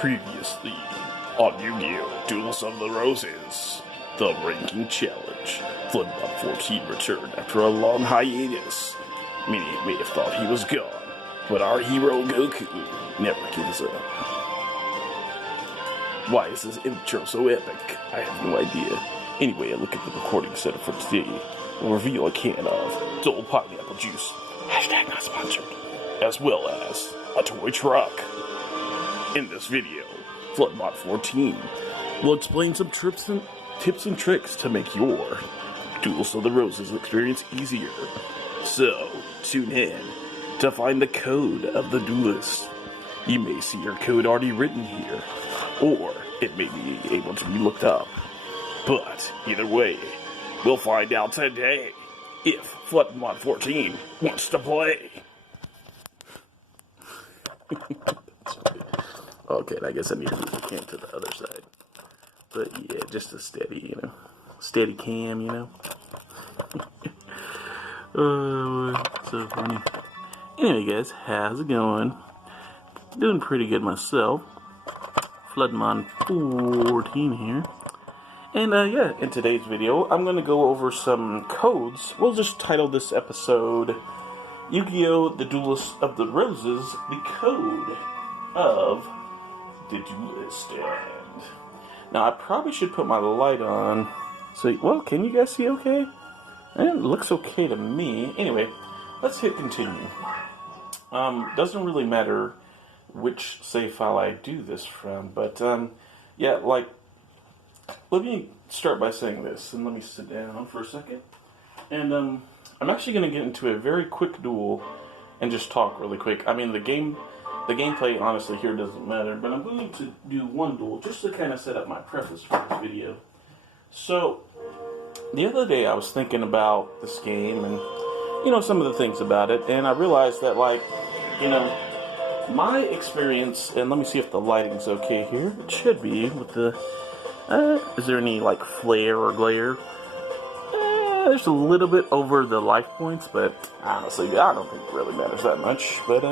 Previously on Yu-Gi-Oh! Duels of the Roses, the ranking challenge. Floodbot 14 returned after a long hiatus. Many may have thought he was gone, but our hero Goku never gives up. Why is this intro so epic? I have no idea. Anyway, a look at the recording setup for today will reveal a can of Dull Pineapple Juice, hashtag not sponsored, as well as a toy truck. In this video, Floodbot 14 will explain some tips and tricks to make your Duels of the Roses experience easier. So, tune in to find the code of the Duelist. You may see your code already written here, or it may be able to be looked up. But, either way, we'll find out today if Floodbot 14 wants to play. Okay, I guess I need to move the cam to the other side. But yeah, just a steady, steady cam, Oh, so funny. Anyway, guys, how's it going? Doing pretty good myself. Floodmon 14 here. And yeah, in today's video, I'm going to go over some codes. We'll just title this episode Yu-Gi-Oh! The Duelist of the Roses, the code of the Duelist. And now I probably should put my light on. So, well, can you guys see okay? It looks okay to me. Anyway, let's hit continue. Doesn't really matter which save file I do this from, but yeah, like, let me start by saying this, and let me sit down for a second. And I'm actually going to get into a very quick duel and just talk really quick. I mean, the gameplay, honestly, here doesn't matter, but I'm going to do one duel just to kind of set up my preface for this video. So, the other day I was thinking about this game and, some of the things about it, and I realized that, like, my experience, and let me see if the lighting's okay here. It should be with the, is there any, like, flare or glare? There's a little bit over the life points, but honestly, I don't think it really matters that much. But,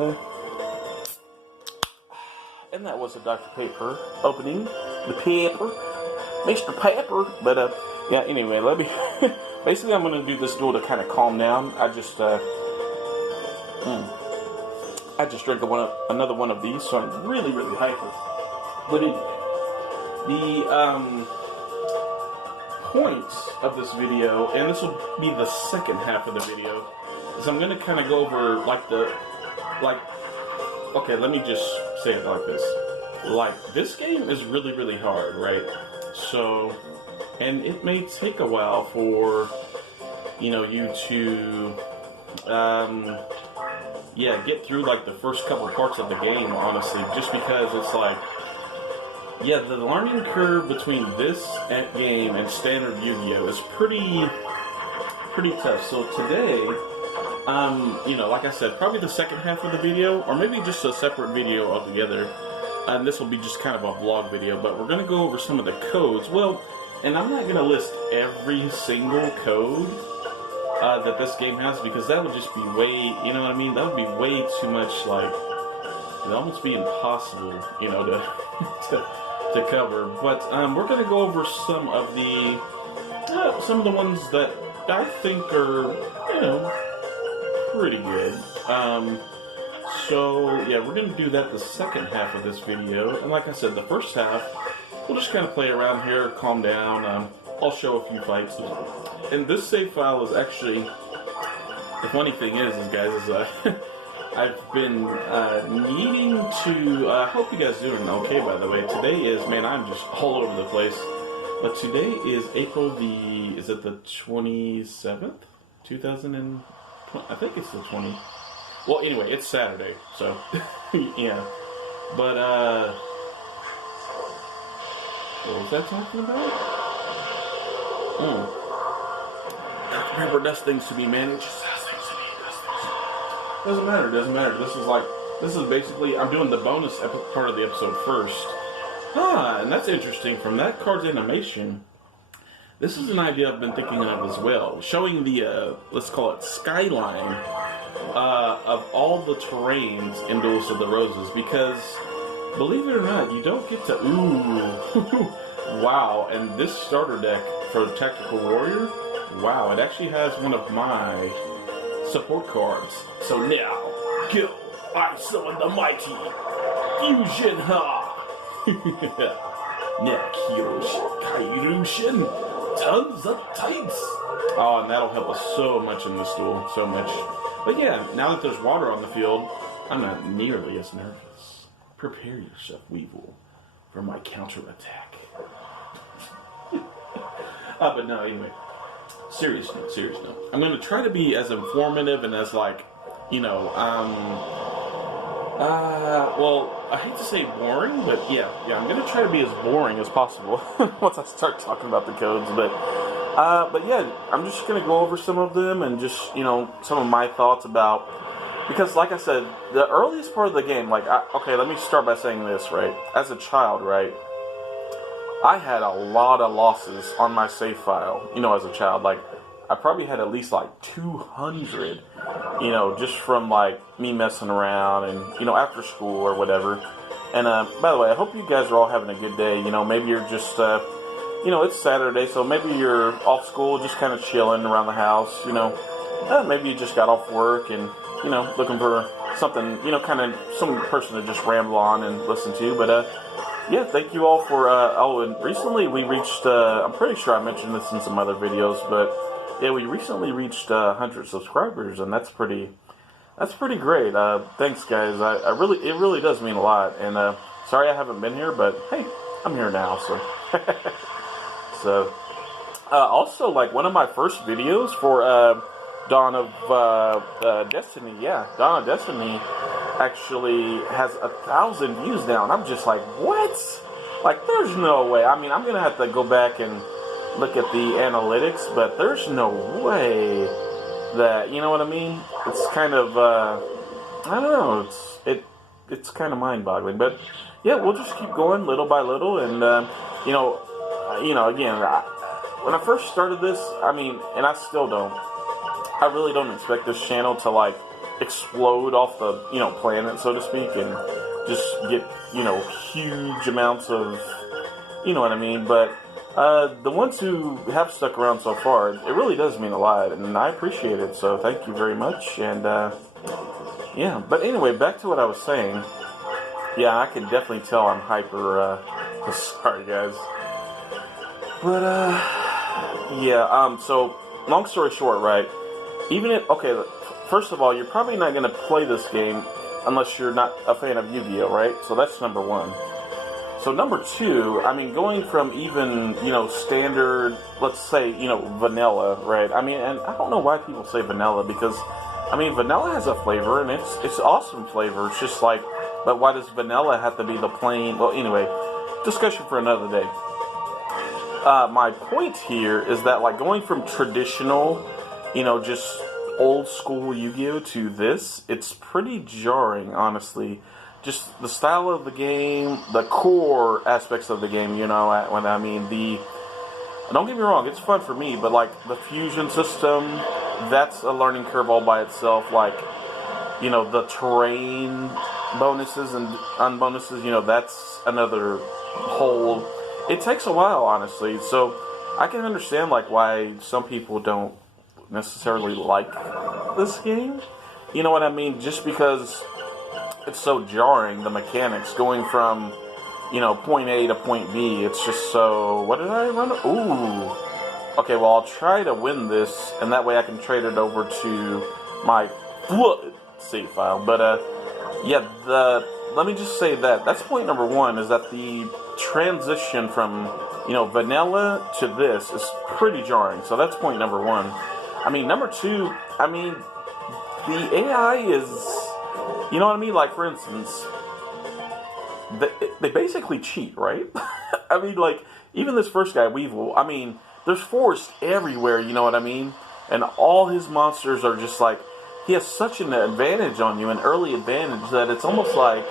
and that was a Dr. Pepper opening. The Pepper. Mr. Pepper. But, yeah, anyway, let me, basically I'm going to do this duel to kind of calm down. I just drank another one of these, so I'm really, really hyper. But anyway, the, points of this video, and this will be the second half of the video, is I'm going to kind of go over, okay, let me just say it like this. Like, this game is really, really hard, right? So, and it may take a while for, you to, yeah, get through, like, the first couple parts of the game, honestly, just because it's like, yeah, the learning curve between this game and standard Yu-Gi-Oh! Is pretty tough. So today, like I said, probably the second half of the video, or maybe just a separate video altogether, and this will be just kind of a vlog video, but we're going to go over some of the codes. Well, and I'm not going to list every single code that this game has, because that would just be way, you know what I mean? That would be way too much, like, it would almost be impossible, to cover, but we're going to go over some of the ones that I think are, pretty good. So yeah, we're going to do that the second half of this video, and like I said, the first half, we'll just kind of play around here, calm down. I'll show a few fights, and this save file is actually, the funny thing is guys, I've been needing to, I hope you guys doing okay, by the way. Today is, man, I'm just all over the place. But today is April is it the 27th? 2020, I think it's the 20th. Well, anyway, it's Saturday, so, yeah. But, what was that talking about? Dr. Pepper does things to me, man. It just does things to me. Doesn't matter. This is basically, I'm doing the bonus part of the episode first. And that's interesting. From that card's animation, this is an idea I've been thinking of as well. Showing the, let's call it skyline, of all the terrains in Duels of the Roses. Because believe it or not, you don't get to... Ooh. Wow, and this starter deck for Tactical Warrior, wow, it actually has one of my support cards. So now, go! I summon the mighty Fusion Ha! Now, Kairushin, tons of tights! Oh, and that'll help us so much in this duel, so much. But yeah, now that there's water on the field, I'm not nearly as nervous. Prepare yourself, Weevil, for my counterattack. But no, anyway. Serious note. I'm going to try to be as informative and as, like, you know, well, I hate to say boring, but yeah, I'm going to try to be as boring as possible once I start talking about the codes, but yeah, I'm just going to go over some of them and just, you know, some of my thoughts about, because like I said, the earliest part of the game, like, okay, let me start by saying this, right? As a child, right, I had a lot of losses on my save file, you know, as a child. Like, I probably had at least, like, 200, you know, just from, like, me messing around and, you know, after school or whatever. And, by the way, I hope you guys are all having a good day. You know, maybe you're just, you know, it's Saturday, so maybe you're off school, just kind of chilling around the house, you know. Maybe you just got off work and, you know, looking for something, you know, kind of some person to just ramble on and listen to. But, yeah, thank you all for, oh, and recently we reached, I'm pretty sure I mentioned this in some other videos, but, yeah, we recently reached 100 subscribers, and that's pretty great. Thanks, guys. It really does mean a lot, and, sorry I haven't been here, but, hey, I'm here now, so. So, also, like, one of my first videos for, Dawn of Destiny, Dawn of Destiny actually has 1,000 views now, and I'm just like, what? Like, there's no way. I mean, I'm gonna have to go back and look at the analytics, but there's no way that, you know what I mean? It's kind of, I don't know, it's kind of mind-boggling, but yeah, we'll just keep going little by little, and, you know, again, when I first started this, I mean, and I still don't, I really don't expect this channel to, like, explode off the, you know, planet, so to speak, and just get, you know, huge amounts of, you know what I mean, but the ones who have stuck around so far, it really does mean a lot, and I appreciate it, so thank you very much, and, yeah, but anyway, back to what I was saying. Yeah, I can definitely tell I'm hyper, sorry, guys, but, yeah, so, long story short, right, even if, okay, first of all, you're probably not going to play this game unless you're not a fan of Yu-Gi-Oh, right? So that's number one. So number two, I mean, going from even, you know, standard, let's say, you know, vanilla, right? I mean, and I don't know why people say vanilla, because, I mean, vanilla has a flavor, and it's awesome flavor. It's just like, but why does vanilla have to be the plain? Well, anyway, discussion for another day. My point here is that, like, going from traditional, you know, just old school Yu-Gi-Oh to this, it's pretty jarring, honestly. Just the style of the game, the core aspects of the game, you know, when I mean don't get me wrong, it's fun for me, but like the fusion system, that's a learning curve all by itself. Like, you know, the terrain bonuses and unbonuses, you know, that's another whole, it takes a while, honestly. So I can understand, like, why some people don't necessarily like this game, you know what I mean, just because it's so jarring, the mechanics going from, you know, point A to point B. It's just so, what did I run? Ooh, okay, well, I'll try to win this, and that way I can trade it over to my save file. But yeah, let me just say that's point number one, is that the transition from, you know, vanilla to this is pretty jarring. So that's point number one. I mean, number two, I mean, the AI is, you know what I mean? Like, for instance, they basically cheat, right? I mean, like, even this first guy, Weevil, I mean, there's forest everywhere, you know what I mean? And all his monsters are just like, he has such an advantage on you, an early advantage, that it's almost like,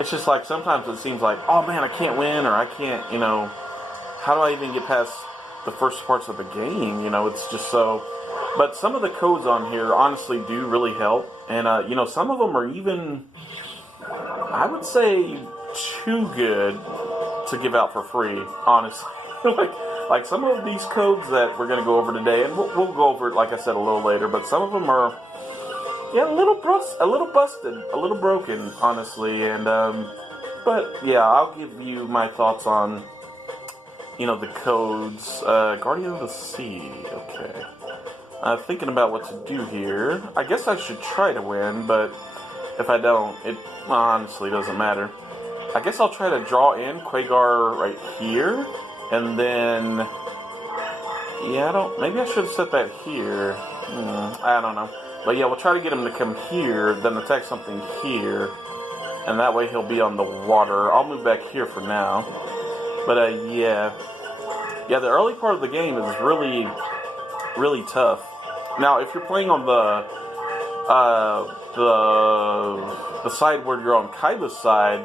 it's just like, sometimes it seems like, oh man, I can't win, or I can't, you know, how do I even get past the first parts of the game, you know, it's just so, but some of the codes on here honestly do really help, and, you know, some of them are even, I I would say too good to give out for free, honestly. like some of these codes that we're going to go over today, and we'll go over it, like I said, a little later, but some of them are, yeah, a little busted, a little broken, honestly, and, but, yeah, I'll give you my thoughts on, you know, the codes. Guardian of the Sea, okay. Thinking about what to do here. I guess I should try to win, but if I don't, it honestly doesn't matter. I guess I'll try to draw in Quagar right here, and then, yeah, maybe I should have set that here. I don't know. But yeah, we'll try to get him to come here, then attack something here, and that way he'll be on the water. I'll move back here for now. But yeah. Yeah, the early part of the game is really, really tough. Now, if you're playing on the side where you're on Kaiba's side,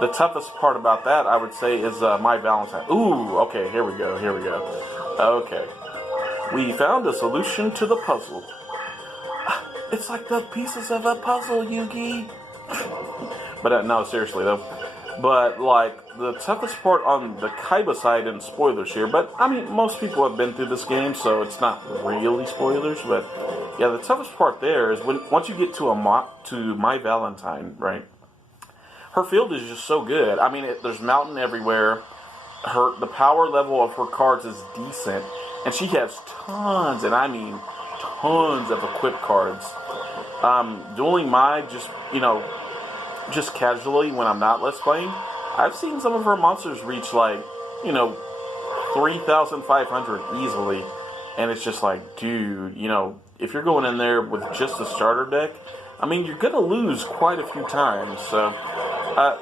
the toughest part about that, I would say, is My Valentine. Ooh, okay, here we go. Okay. We found a solution to the puzzle. It's like the pieces of a puzzle, Yugi. But no, seriously though. But like the toughest part on the Kaiba side, and spoilers here, but I mean most people have been through this game, so it's not really spoilers. But yeah, the toughest part there is once you get to My Valentine, right? Her field is just so good. I mean, there's mountain everywhere. The power level of her cards is decent, and she has tons, and I mean tons of equipped cards. Dueling Mai, just casually when I'm not let's playing, I've seen some of her monsters reach like, 3,500 easily, and it's just like, dude, if you're going in there with just a starter deck, I mean, you're gonna lose quite a few times. So,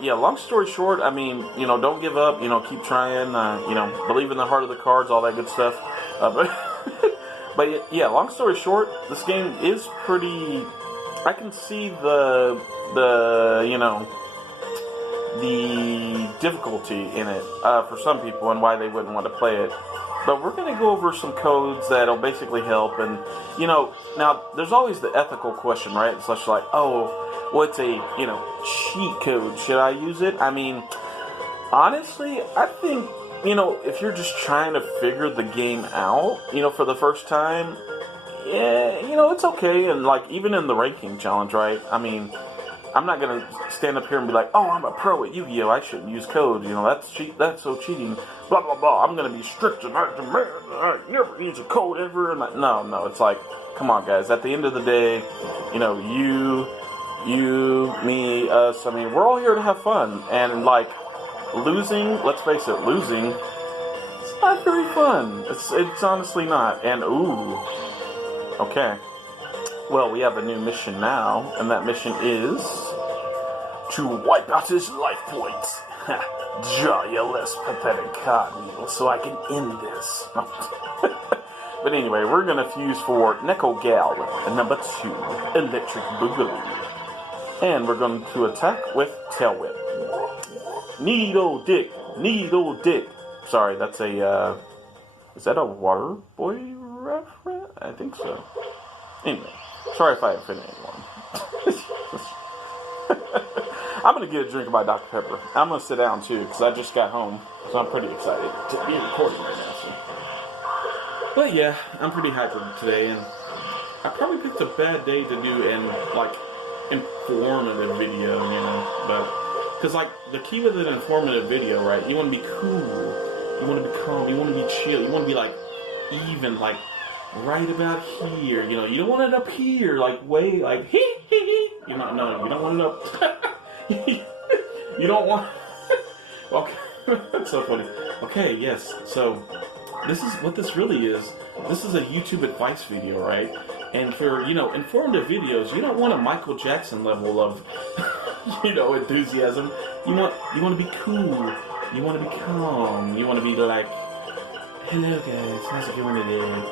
yeah, long story short, I mean, don't give up, keep trying, believe in the heart of the cards, all that good stuff. But yeah, long story short, this game is pretty. I can see the difficulty in it for some people and why they wouldn't want to play it. But we're going to go over some codes that'll basically help. And, now there's always the ethical question, right? It's just like, oh, what's a, cheat code? Should I use it? I mean, honestly, I think, if you're just trying to figure the game out, for the first time, yeah, it's okay. And, like, even in the ranking challenge, right? I mean, I'm not going to stand up here and be like, oh, I'm a pro at Yu-Gi-Oh! I shouldn't use code. That's so cheating. Blah, blah, blah. I'm going to be strict and I never use a code ever. And no. It's like, come on, guys. At the end of the day, you, me, us. I mean, we're all here to have fun. And, like, losing, let's face it, it's not very fun. It's honestly not. And, ooh. Okay. Well, we have a new mission now, and that mission is to wipe out his life points. Draw your less pathetic card wheel so I can end this. But anyway, we're going to fuse for Neko Gal, number 2, Electric Boogaloo. And we're going to attack with Tail Whip. Needle Dick. Sorry, that's a, is that a Water Boy reference? I think so. Anyway, sorry if I offended anyone. I'm going to get a drink of my Dr. Pepper. I'm going to sit down too, because I just got home, so I'm pretty excited to be recording right now. So. But yeah, I'm pretty hyper today, and I probably picked a bad day to do an, informative video, but, because, the key with an informative video, right, you want to be cool, you want to be calm, you want to be chill, you want to be, even, right about here, you don't want it up here, way, hee, no, you don't want it up, you don't want, okay, that's so funny, okay, yes, so, this is what this really is. This is a YouTube advice video, right? And for, informative videos, you don't want a Michael Jackson level of, enthusiasm. You want to be cool. You want to be calm. You want to be like, hello guys, how's it going today?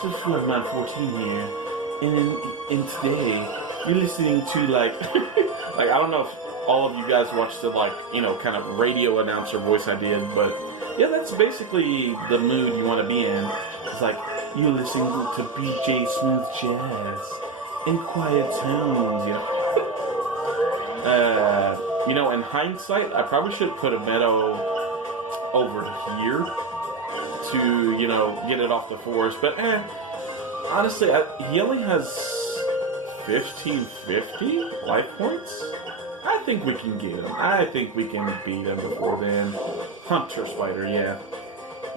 So Floodman 14 here. And today, you're listening to I don't know if all of you guys watched the kind of radio announcer voice I did, but yeah, that's basically the mood you want to be in. It's you're listening to BJ Smooth Jazz in quiet tones, You know, in hindsight, I probably should put a meadow over here to, you know, get it off the forest. But, honestly, he only has 1550 life points. I think we can get him. I think we can beat him before then. Hunter Spider, yeah.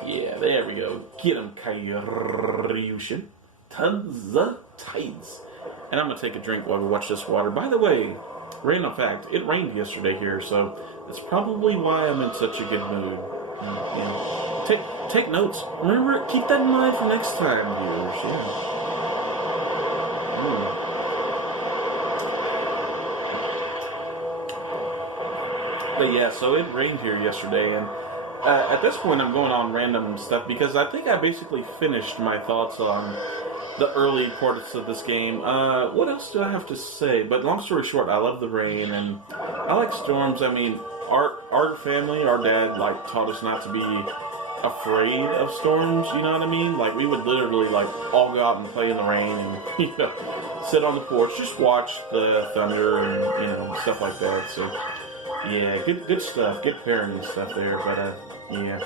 Yeah, there we go. Get him, Kairyushin. Tons of tides. And I'm going to take a drink while we watch this water. By the way, random fact, it rained yesterday here, so that's probably why I'm in such a good mood. Yeah. Take notes. Remember, keep that in mind for next time, viewers. Yeah. But yeah, so it rained here yesterday, and at this point I'm going on random stuff because I think I basically finished my thoughts on the early parts of this game. What else do I have to say? But long story short, I love the rain, and I like storms. I mean, our family, our dad, like, taught us not to be afraid of storms, you know what I mean? Like, we would literally, like, all go out and play in the rain and, you know, sit on the porch, just watch the thunder and, you know, stuff like that. So, yeah, good stuff, good parenting stuff there, but, yeah.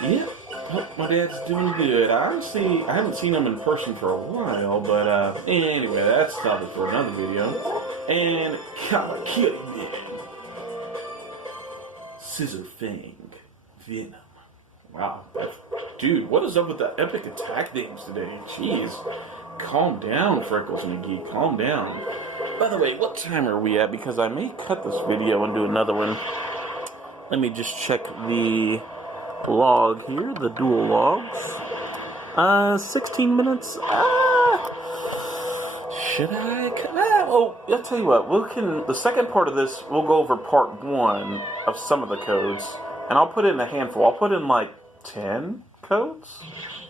Yeah, hope my dad's doing good. I haven't seen him in person for a while, but, anyway, that's topic for another video. And, Kamakiri Man. Scissor Fang. Venom. Wow. Dude, what is up with the epic attack names today? Jeez. Calm down, Freckles McGee. Calm down. By the way, what time are we at? Because I may cut this video and do another one. Let me just check the log here, the dual logs. 16 minutes. Should I cut that? Oh, I'll tell you what. The second part of this, we'll go over part 1 of some of the codes. And I'll put in a handful. I'll put in like 10 codes.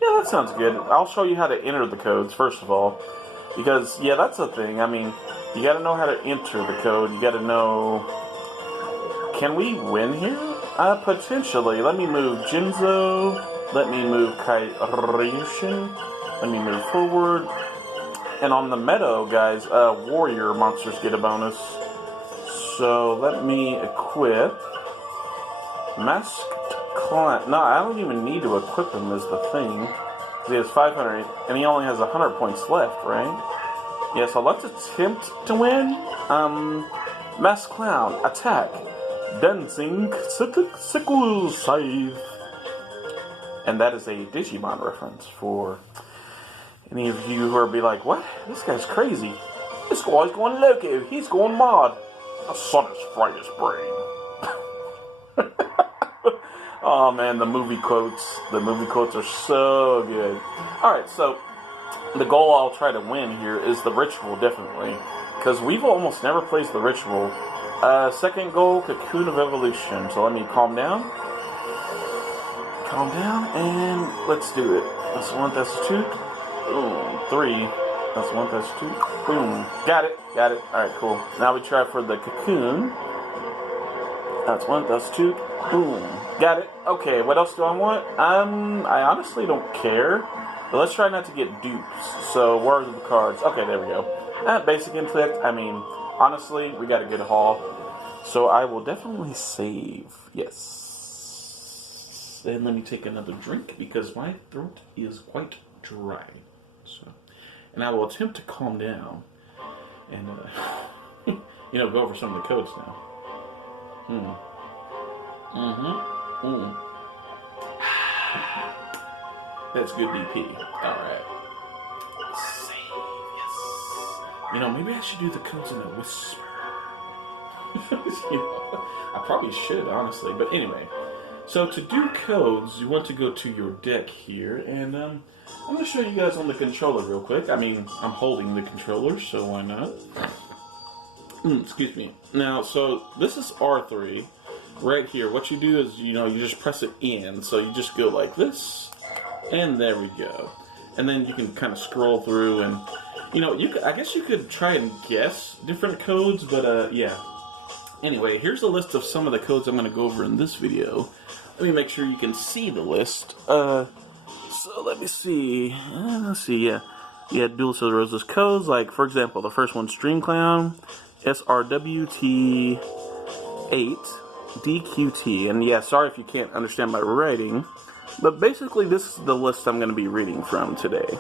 Yeah, that sounds good. I'll show you how to enter the codes, first of all. Because, yeah, that's the thing. I mean, you gotta know how to enter the code. You gotta know... Can we win here? Potentially. Let me move Jinzo. Let me move Kairyushin. Let me move forward. And on the meadow, guys, warrior monsters get a bonus. So, let me equip... Masked Clown. No, I don't even need to equip him is the thing. He has 500, and he only has 100 points left, right? Yeah, so let's attempt to win. Masked Clown, attack. Dancing Sickle Scythe. And that is a Digimon reference for any of you who are be like, what? This guy's crazy. This guy's going loco. He's going mad. The sun has fried his brain. Oh man, the movie quotes are so good. Alright, so the goal I'll try to win here is the ritual, definitely. Because we've almost never played the ritual. Second goal, Cocoon of Evolution. So let me calm down. Calm down, and let's do it. That's 1, that's 2. Boom. 3. That's 1, that's 2. Boom. Got it. Alright, cool. Now we try for the Cocoon. That's 1, that's 2. Boom. Got it. Okay, what else do I want? I honestly don't care. But let's try not to get dupes. So, where are the cards? Okay, there we go. Basic intellect. I mean, honestly, we got a good haul. So, I will definitely save. Yes. And let me take another drink because my throat is quite dry. So, and I will attempt to calm down. And, you know, go over some of the codes now. That's good DP. Alright. Save, yes. You know, maybe I should do the codes in a whisper. You know, I probably should, honestly. But anyway. So to do codes, you want to go to your deck here. And I'm going to show you guys on the controller real quick. I mean, I'm holding the controller, so why not? Excuse me. Now, so this is R3. Right here, what you do is, you know, you just press it in. So you just go like this, and there we go. And then you can kind of scroll through, and, you know, I guess you could try and guess different codes, but, yeah. Anyway, here's a list of some of the codes I'm going to go over in this video. Let me make sure you can see the list. So let me see. Let's see, yeah. Yeah, Duelist of the Roses codes, like, for example, the first one, Stream Clown. SRWT8DQT. And yeah, sorry if you can't understand my writing, but basically this is the list I'm going to be reading from today.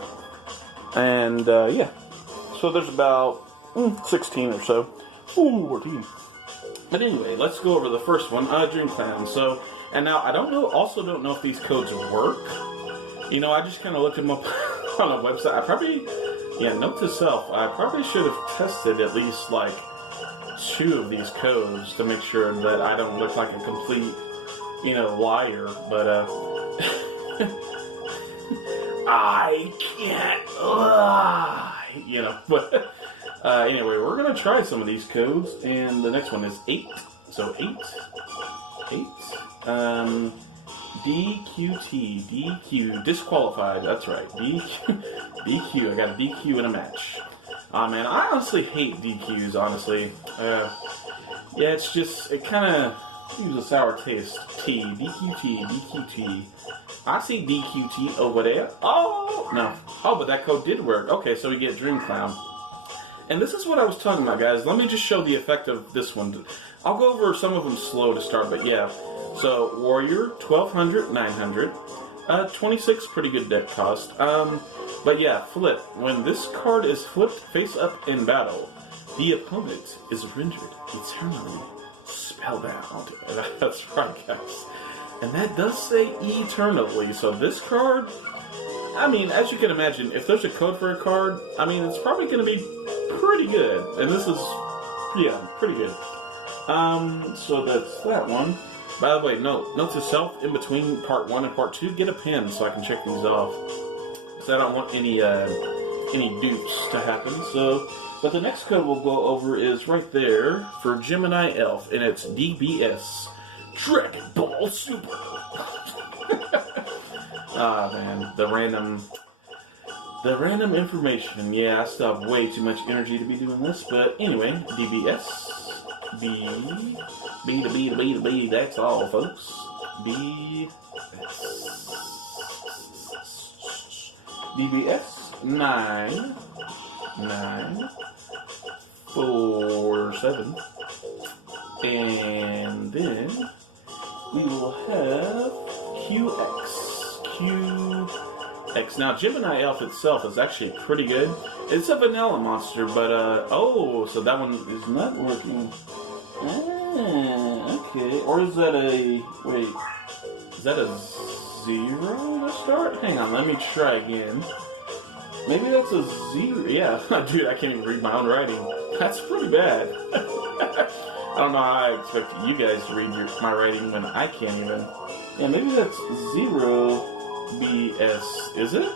And yeah, so there's about 16 or so. 14. But anyway, let's go over the first one, Dream Clown. So, and now I also don't know if these codes work. You know, I just kind of looked them up on a website. I probably, note to self, I probably should have tested at least like 2 of these codes to make sure that I don't look like a complete, liar. But, I can't lie, but anyway, we're going to try some of these codes, and the next one is 8, so 8, DQT, DQ, disqualified, that's right, DQ, I got a DQ in a match. Man, I honestly hate DQs, honestly. Yeah, it's just, it kind of leaves a sour taste. DQT. I see DQT over there. Oh, no. Oh, but that code did work. Okay, so we get Dream Clown. And this is what I was talking about, guys. Let me just show the effect of this one. I'll go over some of them slow to start, but yeah. So, Warrior, 1200, 900. 26, pretty good deck cost. But yeah, flip. When this card is flipped face up in battle, the opponent is rendered eternally spellbound. That's right, guys. And that does say eternally. So this card, I mean, as you can imagine, if there's a code for a card, I mean, it's probably going to be pretty good. And this is, pretty good. So that's that one. By the way, note to self, in between part 1 and part 2, get a pen so I can check these off. Because I don't want any dupes to happen. So, but the next code we'll go over is right there for Gemini Elf, and it's DBS, Dragon Ball Super. Ah, man, the random information. Yeah, I still have way too much energy to be doing this, but anyway, DBS, B, that's all, folks. DBS 9, 4, 7, and then we will have QX. Now, Gemini Elf itself is actually pretty good. It's a vanilla monster, but, so that one is not working. Okay. Or is that is that a 0 to start? Hang on, let me try again. Maybe that's a 0. Yeah, dude, I can't even read my own writing. That's pretty bad. I don't know how I expect you guys to read my writing when I can't even. Yeah, maybe that's 0 BS. Is it?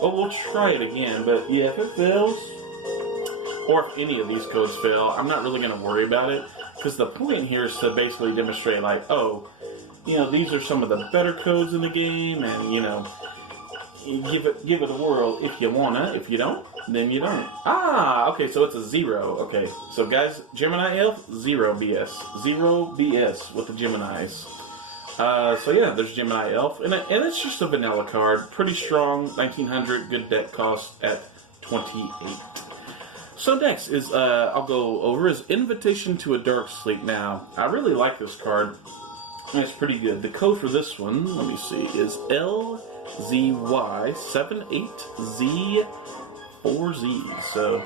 Well, we'll try it again, but yeah, if it fails, or if any of these codes fail, I'm not really going to worry about it. Because the point here is to basically demonstrate, like, these are some of the better codes in the game, and, give it a whirl if you wanna. If you don't, then you don't. Ah, okay, so it's a 0. Okay, so guys, Gemini Elf, 0 BS. 0 BS with the Geminis. So yeah, there's Gemini Elf, and it's just a vanilla card. Pretty strong, 1900, good deck cost at 28. So next is, I'll go over, is Invitation to a Dark Sleep. Now, I really like this card. It's pretty good. The code for this one, let me see, is LZY78Z4Z. So,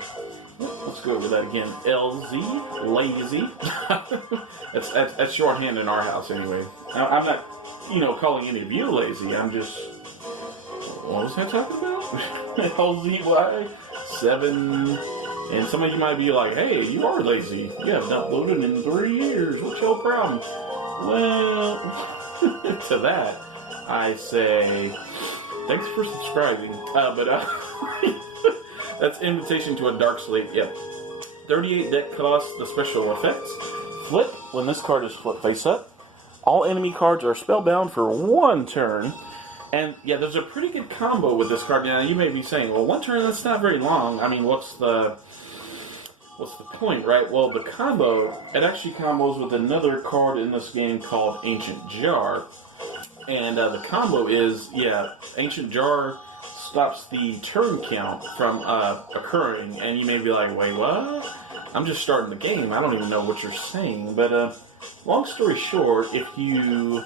let's go over that again. LZ, lazy. that's shorthand in our house anyway. I'm not, calling any of you lazy. I'm just, what was I talking about? LZY7... And some of you might be like, hey, you are lazy. You haven't uploaded in 3 years. What's your problem? Well, to that, I say, thanks for subscribing. That's Invitation to a Dark Sleep. Yep. 38 deck cost, the special effects. Flip, when this card is flipped face up, all enemy cards are spellbound for 1 turn. And yeah, there's a pretty good combo with this card. Now, you may be saying, well, 1 turn, that's not very long. I mean, what's the point, right? Well, the combo, it actually combos with another card in this game called Ancient Jar. And the combo is, Ancient Jar stops the turn count from occurring. And you may be like, wait, what? I'm just starting the game. I don't even know what you're saying. But long story short, if you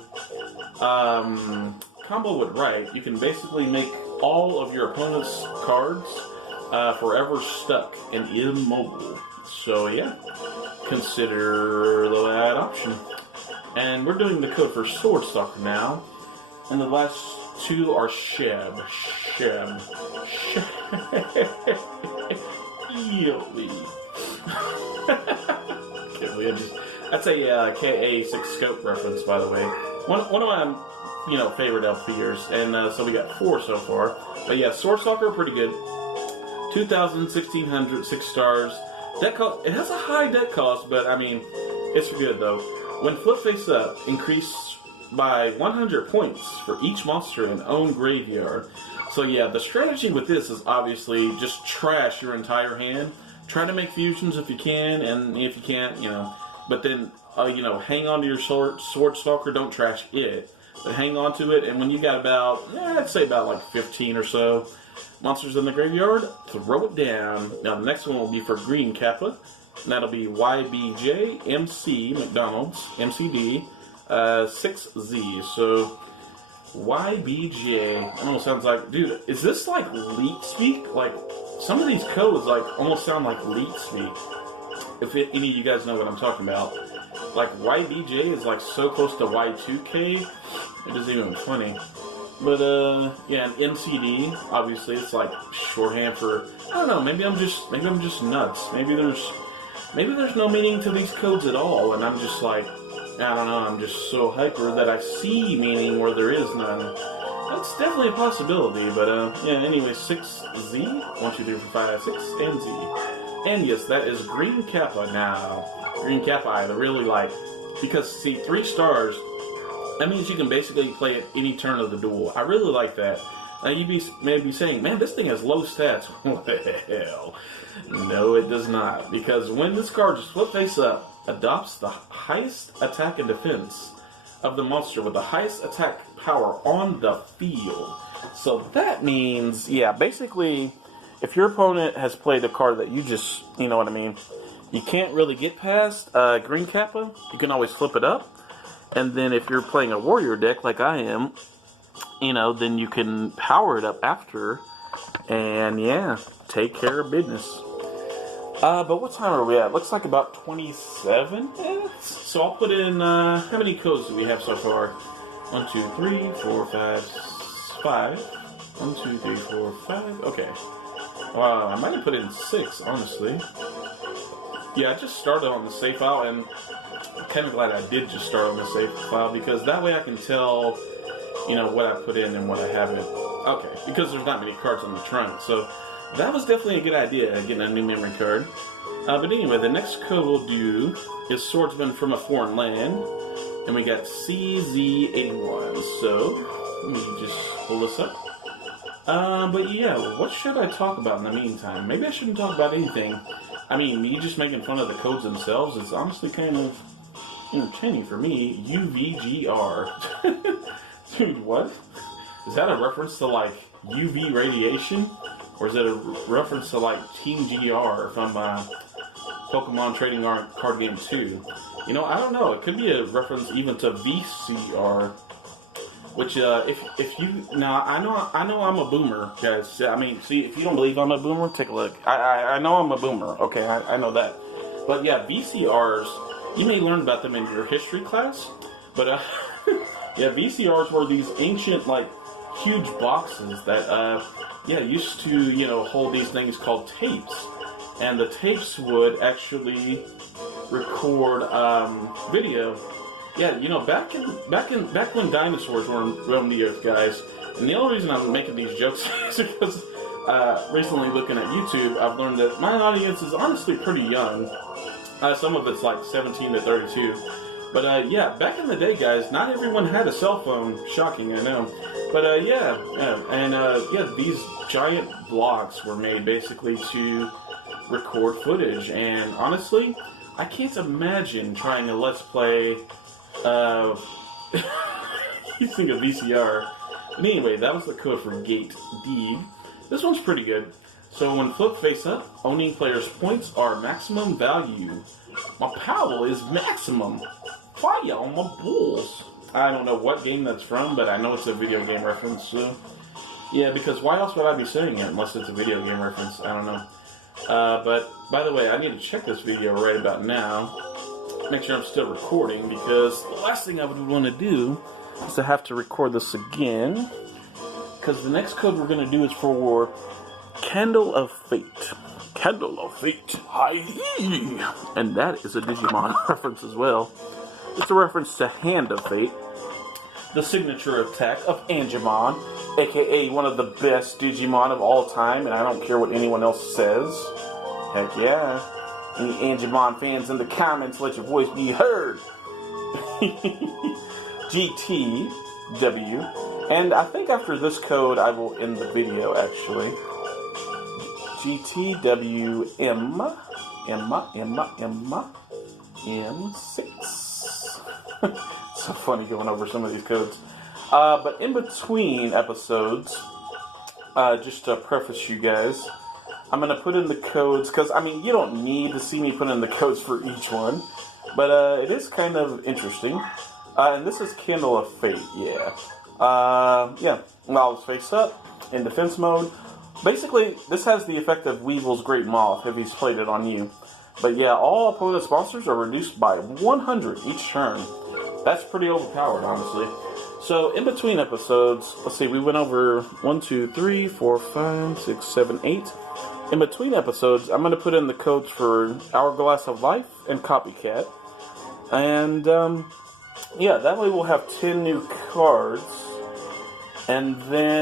combo it right, you can basically make all of your opponent's cards forever stuck and immobile. So yeah, consider that option. And we're doing the code for Sword Stalker now. And the last two are Sheb. That's a KA6 scope reference, by the way. One of my favorite LPers, and so we got 4 so far. But yeah, Sword Stalker, pretty good. 2,000, 1,600, 6 stars. Deck cost, it has a high deck cost, but I mean, it's good though. When flip face up, increase by 100 points for each monster in own graveyard. So yeah, the strategy with this is obviously just trash your entire hand. Try to make fusions if you can, and if you can't, but then, hang on to your Sword Stalker, don't trash it. But hang on to it, and when you got about, I'd say about like 15 or so monsters in the graveyard, throw it down. Now the next one will be for Green Kappa, and that'll be YBJ, MC, McDonald's, MCD, 6Z. So, YBJ, almost sounds like, dude, is this like leak speak? Like, some of these codes like almost sound like leak speak. If any of you guys know what I'm talking about. Like, YBJ is like so close to Y2K, it isn't even funny. But, yeah, and MCD, obviously, it's like shorthand for, I don't know, maybe I'm just nuts. Maybe there's no meaning to these codes at all, and I'm just like, I don't know, I'm just so hyper that I see meaning where there is none. That's definitely a possibility, but, yeah, anyway, 6Z, 1, 2, 3, 4, 5, 6, and Z. And yes, that is Green Kappa now. Green Kappa, I really like, because, see, 3 stars, that means you can basically play it any turn of the duel. I really like that. Now, you may be saying, man, this thing has low stats. Well, no, it does not. Because when this card just flip face up, adopts the highest attack and defense of the monster with the highest attack power on the field. So that means, yeah, basically, if your opponent has played a card that you just, you know what I mean, you can't really get past Green Kappa, you can always flip it up. And then if you're playing a warrior deck like I am, then you can power it up after. And yeah, take care of business. But what time are we at? Looks like about 27 minutes. So I'll put in, how many codes do we have so far? 1, 2, 3, 4, 5, 5. 1, 2, 3, 4, 5. Okay. I might have put in 6, honestly. Yeah, I just started on the save file, and I'm kind of glad I did just start on the save file, because that way I can tell, what I put in and what I haven't. Okay, because there's not many cards on the trunk, so that was definitely a good idea, getting a new memory card. But anyway, the next code we'll do is Swordsman from a Foreign Land, and we got CZ81. So, let me just pull this up. But yeah, what should I talk about in the meantime? Maybe I shouldn't talk about anything. I mean, me just making fun of the codes themselves is honestly kind of entertaining for me. UVGR. Dude, what? Is that a reference to, like, UV radiation? Or is it a reference to, like, Team GR from Pokemon Trading Card Game 2? I don't know. It could be a reference even to VCR. Which, if you... Now, I know I'm a boomer, guys. I mean, see, if you don't believe I'm a boomer, take a look. I know I'm a boomer. Okay, I know that. But, yeah, VCRs, you may learn about them in your history class. But, yeah, VCRs were these ancient, like, huge boxes that, used to, hold these things called tapes. And the tapes would actually record, video. Yeah, back when dinosaurs were roaming the earth, guys. And the only reason I'm making these jokes is because recently looking at YouTube, I've learned that my audience is honestly pretty young. Some of it's like 17 to 32. But yeah, back in the day, guys, not everyone had a cell phone. Shocking, I know. But these giant blocks were made basically to record footage. And honestly, I can't imagine trying a Let's Play. You think of VCR. But anyway, that was the code for Gate D. This one's pretty good. So when flipped face up, owning player's points are maximum value. My power is maximum. Fire on my balls. I don't know what game that's from, but I know it's a video game reference, so... Yeah, because why else would I be saying it unless it's a video game reference? I don't know. But, by the way, I need to check this video right about now. Make sure I'm still recording, because the last thing I would want to do is to have to record this again. Because the next code we're going to do is for Candle of Fate. Candle of Fate. Hi! And that is a Digimon reference as well. It's a reference to Hand of Fate, the signature attack of Angemon, aka one of the best Digimon of all time, and I don't care what anyone else says. Heck yeah. Any Angemon fans in the comments, let your voice be heard. GTW. And I think after this code, I will end the video, actually. GTWM. M6. So funny going over some of these codes. But in between episodes, just to preface you guys, I'm going to put in the codes, because, I mean, you don't need to see me put in the codes for each one, but it is kind of interesting. And this is Candle of Fate, yeah. Knowledge face up, in defense mode. Basically, this has the effect of Weevil's Great Moth, if he's played it on you. But yeah, all opponent's monsters are reduced by 100 each turn. That's pretty overpowered, honestly. So, in between episodes, let's see, we went over 1, 2, 3, 4, 5, 6, 7, 8. In between episodes, I'm going to put in the codes for Hourglass of Life and Copycat. And, yeah, that way we'll have 10 new cards. And then